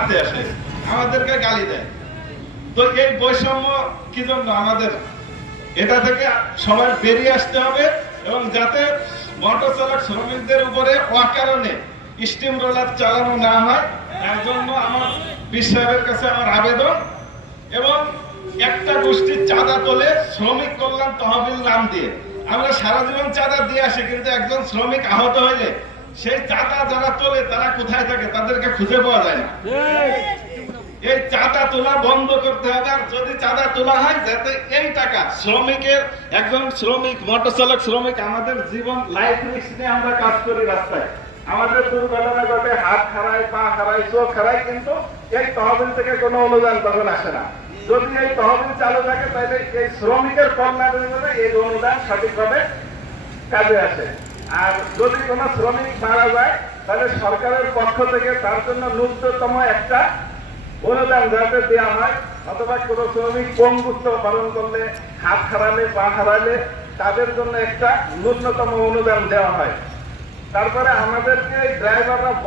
আসে আমাদেরকে গালি দেয়। তো এই বৈষম্য কি জন্য? আমাদের এটা থেকে সবাই বেরিয়ে আসতে হবে এবং যাতে মোটর চালক শ্রমিকদের উপরে অকারণে স্টিম রোলার চালানো না হয়, তার জন্য আমার সাহেবের কাছে আমার আবেদন। এবং একটা গোষ্ঠীর চাঁদা তোলে শ্রমিক কল্যাণ তহবিল নাম দিয়ে, আমরা সারা জীবন চাঁদা দিয়ে আসি, কিন্তু একজন শ্রমিক আহত হইলে সেই চাঁদা যারা তোলে তারা কোথায় থাকে তাদেরকে খুঁজে পাওয়া যায় না। এই চাঁদা তোলা বন্ধ করতে হবে। আর যদি চাঁদা তোলা হয়, যাতে এই টাকা শ্রমিকের, একজন শ্রমিক, মোটর চালক শ্রমিক, আমাদের জীবন লাইফ রিস্ক নিয়ে আমরা কাজ করি, রাস্তায় আমাদের দুর্ঘটনা ঘটে, হাত হারায়, পা হারায়, চোখ হারায়, কিন্তু এই তহবিল থেকে কোনো অনুদান তখন আসে না। যদি এই তহবিল চালু থাকে তাহলে এই শ্রমিকের কল্যাণের জন্য এই অনুদান সঠিকভাবে কাজে আসে। আর যদি কোনো শ্রমিক মারা যায় তাহলে সরকারের পক্ষ থেকে তার জন্য ন্যূনতম একটা অনুদান যাতে দেওয়া হয়, অথবা কোনো শ্রমিক পঙ্গুত্ব পালন করলে, হাত হারালে, পা হারালে তাদের জন্য একটা ন্যূনতম অনুদান দেওয়া হয়। তারপরে আমাদেরকে ড্রাইভাররা